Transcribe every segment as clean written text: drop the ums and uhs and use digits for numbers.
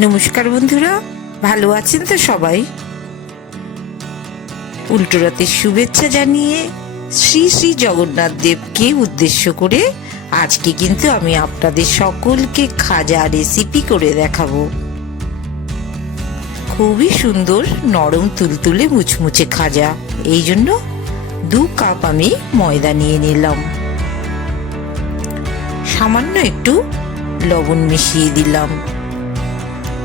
নমস্কার বন্ধুরা, ভালো আছেন তো সবাই? উল্টো রথের শুভেচ্ছা জানিয়ে শ্রী শ্রী জগন্নাথ দেবকে উদ্দেশ্য করে আজকে কিন্তু আমি আপনাদের সকলকে খাজা রেসিপি করে দেখাবো। খুবই সুন্দর নরম তুলতুলে মুচমুচে খাজা। এই জন্য 2 কাপ আমি ময়দা নিয়ে নিলাম, সামান্য একটু লবণ মিশিয়ে দিলাম,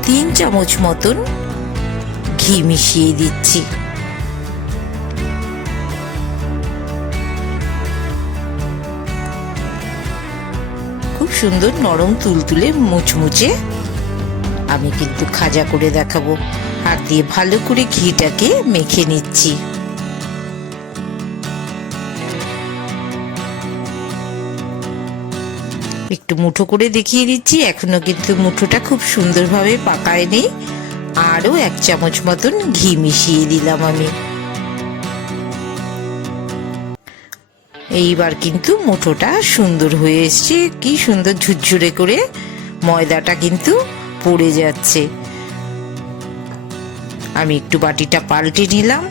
3 চামচ মতন ঘি মিশিয়ে দিচ্ছি। খুব সুন্দর নরম তুলতুলে মুচমুচে আমি কিন্তু খাজা করে দেখাবো। হাত দিয়ে ভালো করে ঘিটাকে মেখে নিচ্ছি। একটু মুঠো করে দেখিয়ে দিচ্ছি, এখনো কিন্তু মুঠোটা খুব সুন্দরভাবে পাকায়নি। আরও 1 চামচ মতন ঘি মিশিয়ে দিলাম আমি। এইবার কিন্তু মুঠোটা সুন্দর হয়ে এসছে, কি সুন্দর ঝুরঝুরে করে ময়দাটা কিন্তু পড়ে যাচ্ছে। আমি একটু বাটিটা পাল্টে নিলাম।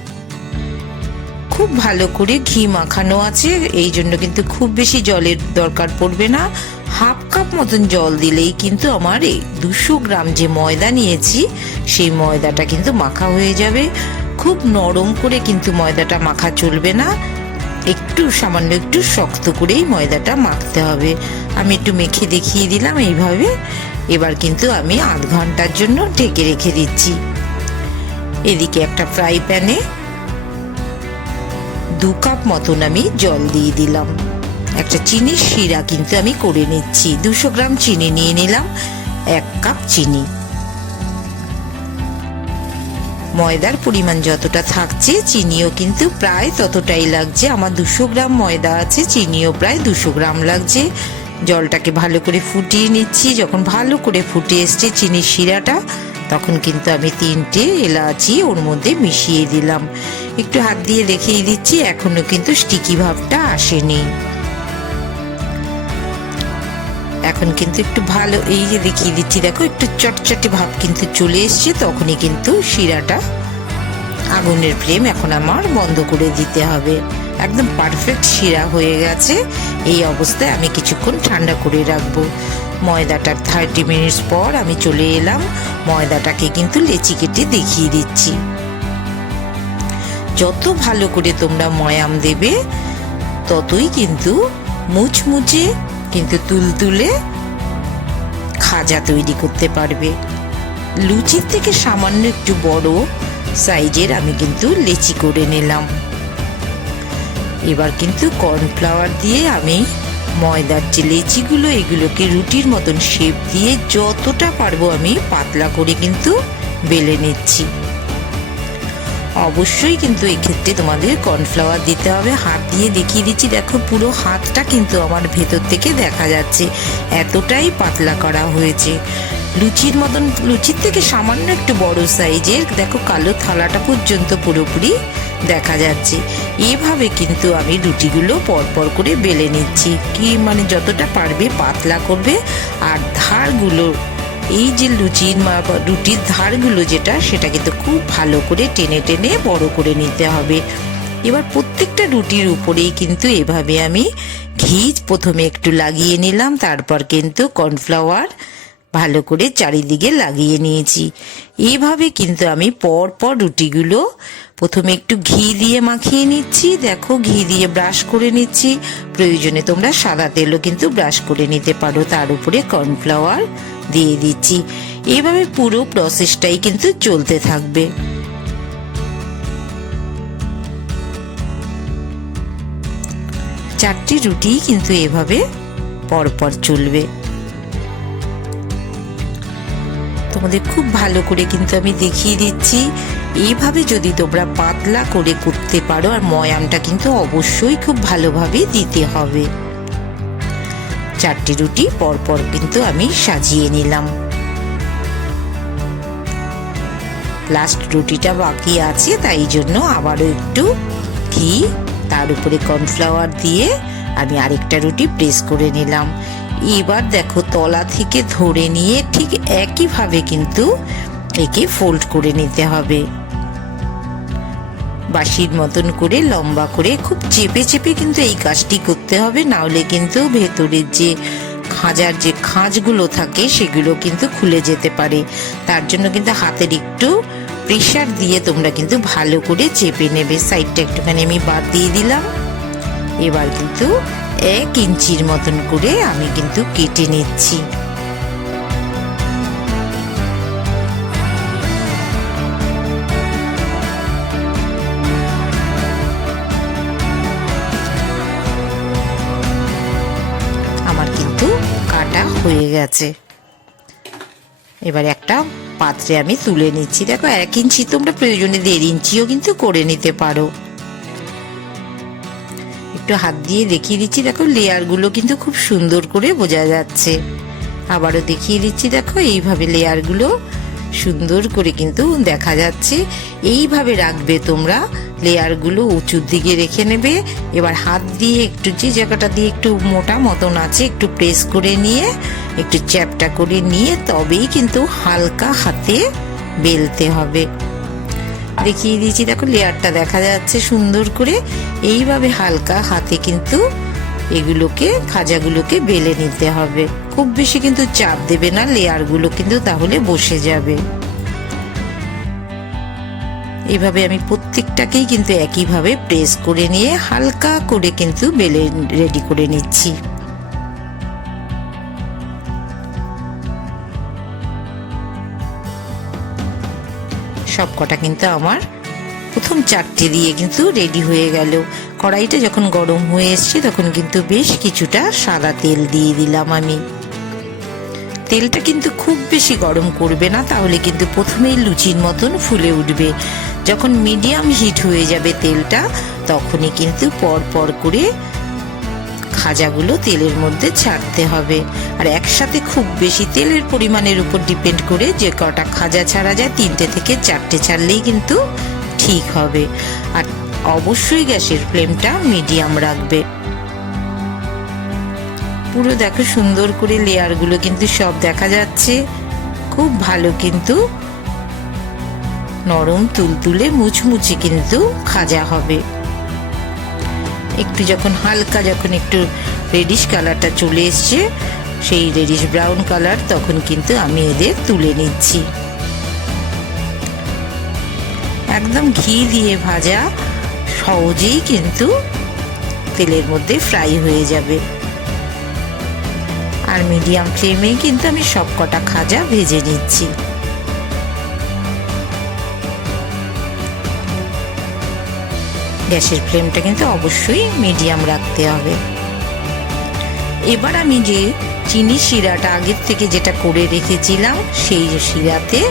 খুব ভালো করে ঘি মাখানো আছে, এই জন্য কিন্তু খুব বেশি জলের দরকার পড়বে না। 1/2 কাপ মতন জল দিলেই কিন্তু আমার 200 গ্রাম যে ময়দা নিয়েছি সেই ময়দাটা কিন্তু মাখা হয়ে যাবে। খুব নরম করে কিন্তু ময়দাটা মাখা চলবে না, একটু সামান্য একটু শক্ত করেই ময়দাটা মাখতে হবে। আমি একটু মেখে দেখিয়ে দিলাম এইভাবে। এবার কিন্তু আমি আধ ঘন্টার জন্য ঢেকে রেখে দিচ্ছি। এদিকে একটা ফ্রাই প্যানে 2 কাপ মতন আমি জল দিয়ে দিলাম। একটা চিনির শিরা কিন্তু আমি করে নিচ্ছি। 200 গ্রাম চিনি নিয়ে নিলাম, 1 কাপ চিনি। ময়দার পরিমাণ যতটা থাকছে চিনিও কিন্তু প্রায় ততটাই লাগছে। আমার 200 গ্রাম ময়দা আছে, চিনিও প্রায় 200 গ্রাম লাগছে। জলটাকে ভালো করে ফুটিয়ে নিচ্ছি। যখন ভালো করে ফুটে এসছে চিনির শিরাটা, তখন কিন্তু আমি 3টে এলাচি ওর মধ্যে মিশিয়ে দিলাম। একটু হাত দিয়ে দেখিয়ে দিচ্ছি, এখনো কিন্তু স্টিকি ভাবটা আসেনি। এখন কিন্তু একটু ভালো, এই যে দেখিয়ে দিচ্ছি, দেখো একটু চটচটে ভাব কিন্তু চলে এসছে। তখনই কিন্তু শিরাটা, আগুনের ফ্লেম এখন আমার বন্ধ করে দিতে হবে। একদম পারফেক্ট শিরা হয়ে গেছে। এই অবস্থায় আমি কিছুক্ষণ ঠান্ডা করে রাখবো। ময়দাটার 30 মিনিটস পর আমি চলে এলাম। ময়দাটাকে কিন্তু লেচি কেটে দেখিয়ে দিচ্ছি। যত ভালো করে তোমরা ময়াম দেবে ততই কিন্তু মুচমুচে কিন্তু তুলতুলে খাজা তৈরি করতে পারবে। লুচির থেকে সামান্য একটু বড় সাইজের আমি কিন্তু লেচি করে নিলাম। এবার কিন্তু কর্নফ্লাওয়ার দিয়ে আমি ময়দার যে লেচিগুলো, এগুলোকে রুটির মতন শেপ দিয়ে যতটা পারবো আমি পাতলা করে কিন্তু বেলে নিচ্ছি। অবশ্যই কিন্তু এক্ষেত্রে তোমাদের কর্নফ্লাওয়ার দিতে হবে। হাত দিয়ে দেখিয়ে দিচ্ছি, দেখো পুরো হাতটা কিন্তু আমার ভেতর থেকে দেখা যাচ্ছে, এতটাই পাতলা করা হয়েছে। লুচির মতন, লুচির থেকে সামান্য একটু বড় সাইজের, দেখো কালো থালাটা পর্যন্ত পুরোপুরি দেখা যাচ্ছে। এভাবে কিন্তু আমি রুটিগুলো পরপর করে বেলে নিচ্ছি। কি মানে যতটা পারবে পাতলা করবে, আর ধারগুলো, এই যে রুটির ধারগুলো যেটা, সেটা কিন্তু খুব ভালো করে টেনে টেনে বড় করে নিতে হবে। এবার প্রত্যেকটা রুটির উপরেই কিন্তু এভাবে আমি ঘি প্রথমে একটু লাগিয়ে নিলাম, তারপর কিন্তু কর্নফ্লাওয়ার ভালো করে চারিদিকে লাগিয়ে নিয়েছি। এইভাবে কিন্তু আমি পর পর রুটিগুলো প্রথমে একটু ঘি দিয়ে মাখিয়ে নিচ্ছি। দেখো ঘি দিয়ে ব্রাশ করে নিচ্ছি। প্রয়োজনে তোমরা সাদা তেলও কিন্তু ব্রাশ করে নিতে পারো। তার উপরে কর্নফ্লাওয়ার দিয়ে দিচ্ছি। এইভাবে পুরো প্রসেসটাই কিন্তু চলতে থাকবে। চারটি রুটি কিন্তু এভাবে পরপর চলবে। তোমাদের খুব ভালো করে কিন্তু আমি দেখিয়ে দিচ্ছি। এইভাবে যদি তোমরা পাতলা করে করতে পারো, আর ময়ামটা কিন্তু অবশ্যই খুব ভালোভাবে দিতে হবে। 4টি রুটি পরপর কিন্তু আমি সাজিয়ে নিলাম। লাস্ট রুটিটা বাকি আছে, তাই জন্য আবারও একটু ঘি, তার উপরে কর্নফ্লাওয়ার দিয়ে আমি আরেকটা রুটি প্রেস করে নিলাম। এবার দেখো তলা থেকে ধরে নিয়ে ঠিক একইভাবে কিন্তু একে ফোল্ড করে নিতে হবে, বাঁশির মতন করে লম্বা করে খুব চেপে চেপে কিন্তু এই কাজটি করতে হবে, না হলে কিন্তু ভেতরের যে খাজার যে খাঁজগুলো থাকে সেগুলো কিন্তু খুলে যেতে পারে। তার জন্য কিন্তু হাতের একটু প্রেসার দিয়ে তোমরা কিন্তু ভালো করে চেপে নেবে। সাইডটা একটুখানি আমি বাদ দিয়ে দিলাম। এবার কিন্তু 1 ইঞ্চির মতন করে আমি কিন্তু কেটে নিচ্ছি। আমার কিন্তু কাটা হয়ে গেছে। এবার একটা পাত্রে আমি তুলে নিচ্ছি। দেখো 1 ইঞ্চি, তোমরা প্রয়োজনে 1.5 ইঞ্চিও কিন্তু করে নিতে পারো। একটু হাত দিয়ে দেখিয়ে দিচ্ছি, দেখো লেয়ারগুলো কিন্তু খুব সুন্দর করে বোঝা যাচ্ছে। আবারও দেখিয়ে দিচ্ছি, দেখো এইভাবে লেয়ারগুলো সুন্দর করে কিন্তু দেখা যাচ্ছে। এইভাবে রাখবে তোমরা, লেয়ারগুলো উঁচুর দিকে রেখে নেবে। এবার হাত দিয়ে একটু যে জায়গাটা দিয়ে একটু মোটা মতন আছে একটু প্রেস করে নিয়ে একটু চ্যাপটা করে নিয়ে তবেই কিন্তু হালকা হাতে বেলতে হবে। দেখিয়ে দিয়েছি, দেখো লেয়ারটা দেখা যাচ্ছে সুন্দর করে। এইভাবে হালকা হাতে কিন্তু এগুলোকে খাজাগুলোকে বেলে নিতে হবে। খুব বেশি কিন্তু চাপ দেবে না, লেয়ারগুলো কিন্তু তাহলে বসে যাবে। এইভাবে আমি প্রত্যেকটাকেই কিন্তু একইভাবে প্রেস করে নিয়ে হালকা করে কিন্তু বেলে রেডি করে নিচ্ছি। সবকটা কিন্তু আমার প্রথম 4টে দিয়ে কিন্তু রেডি হয়ে গেল। কড়াইটা যখন গরম হয়ে এসছে তখন কিন্তু বেশ কিছুটা সাদা তেল দিয়ে দিলাম আমি। তেলটা কিন্তু খুব বেশি গরম করবে না, তাহলে কিন্তু প্রথমেই লুচির মতন ফুলে উঠবে। যখন মিডিয়াম হিট হয়ে যাবে তেলটা, তখনই কিন্তু পর পর করে খাজাগুলো তেলের মধ্যে ছাড়তে হবে। আর একসাথে খুব বেশি তেলের পরিমাণের উপর ডিপেন্ড করে যে কটা খাজা ছাড়া যায়, 3টে থেকে 4টে ছাড়লেই কিন্তু ঠিক হবে। আর অবশ্যই গ্যাসের ফ্লেমটা মিডিয়াম রাখবে। পুরো দেখো সুন্দর করে লেয়ারগুলো কিন্তু সব দেখা যাচ্ছে। খুব ভালো কিন্তু নরম তুলতুলে মুচমুচে কিন্তু খাজা হবে। একটু যখন হালকা যখন একটু রেডিশ কালারটা চলে এসছে, সেই রেডিশ ব্রাউন কালার, তখন কিন্তু আমি এদের তুলে নিচ্ছি। একদম ঘি দিয়ে ভাজা, সহজেই কিন্তু তেলের মধ্যে ফ্রাই হয়ে যাবে। আর মিডিয়াম ফ্লেমে কিন্তু আমি সবকটা খাজা ভেজে নিচ্ছি। গ্যাসের ফ্লেমটা কিন্তু অবশ্যই মিডিয়াম রাখতে হবে। এবার আমি যে চিনি শিরাটা আগের থেকে যেটা করে রেখেছিলাম, সেই শিরাতে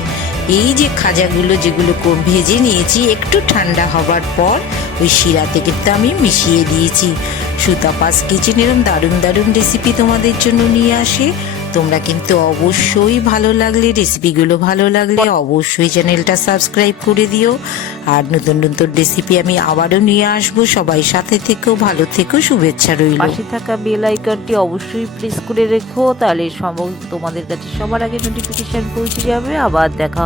এই যে খাজাগুলো যেগুলো ভেজে নিয়েছি, একটু ঠান্ডা হবার পর ওই শিরাতে কিন্তু আমি মিশিয়ে দিয়েছি। সুতাপাস কিচেন এরকম দারুণ দারুণ রেসিপি তোমাদের জন্য নিয়ে আসে। তোমরা কিন্তু অবশ্যই ভালো লাগলে, রেসিপিগুলো ভালো লাগলে অবশ্যই চ্যানেলটা সাবস্ক্রাইব করে দিও। আর নতুন নতুন রেসিপি আমি আবারও নিয়ে আসবো। সবাই সাথে থেকেও ভালো থেকো, শুভেচ্ছা রইল। পাশে থাকা বেল আইকনটি অবশ্যই প্রেস করে রেখো, তাহলে তোমাদের কাছে সবার আগে নোটিফিকেশন পৌঁছে যাবে। আবার দেখা